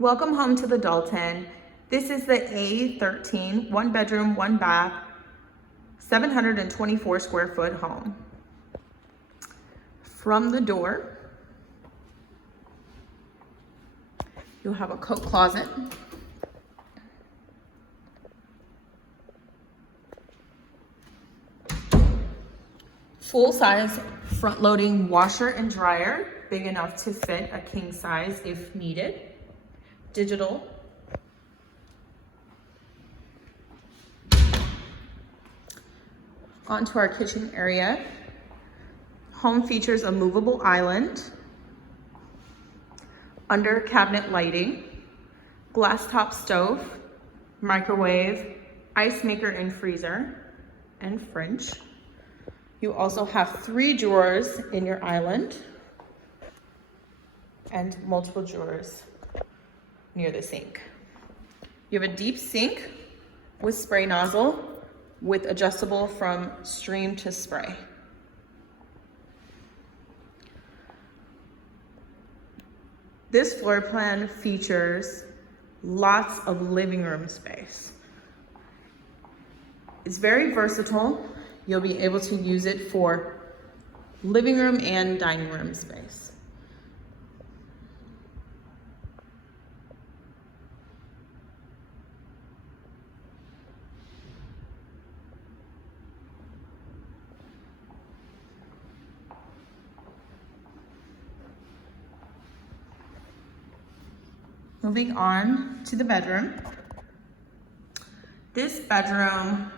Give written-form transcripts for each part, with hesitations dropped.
Welcome home to the Dalton. This is the A13, 1 bedroom, 1 bath, 724 square foot home. From the door, you'll have a coat closet, full-size front-loading washer and dryer, big enough to fit a king size if needed. Digital. Onto our kitchen area. Home features a movable island, under cabinet lighting, glass top stove, microwave, ice maker and freezer, and fridge. You also have 3 drawers in your island and multiple drawers near the sink. You have a deep sink with spray nozzle with adjustable from stream to spray. This floor plan features lots of living room space. It's very versatile. You'll be able to use it for living room and dining room space. Moving on to the bedroom. This bedroom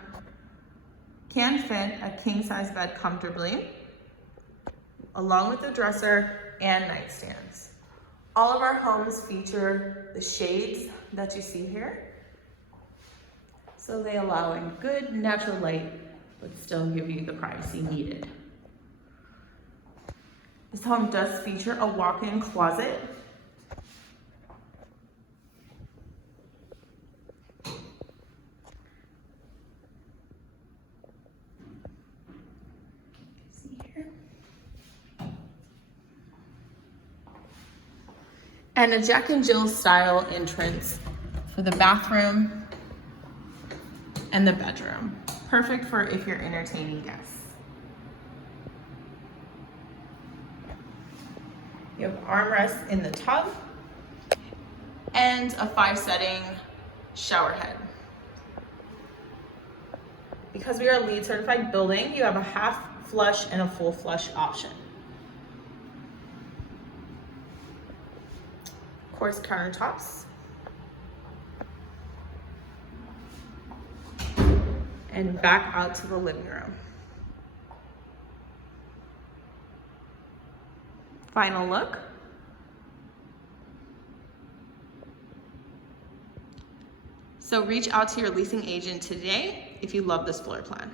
can fit a king-size bed comfortably, along with the dresser and nightstands. All of our homes feature the shades that you see here, so they allow in good natural light, but still give you the privacy needed. This home does feature a walk-in closet, and a Jack and Jill style entrance for the bathroom and the bedroom. Perfect for if you're entertaining guests. You have armrests in the tub and a 5-setting shower head. Because we are a LEED certified building, you have a half flush and a full flush option. Quartz countertops, and back out to the living room. Final look. So reach out to your leasing agent today if you love this floor plan.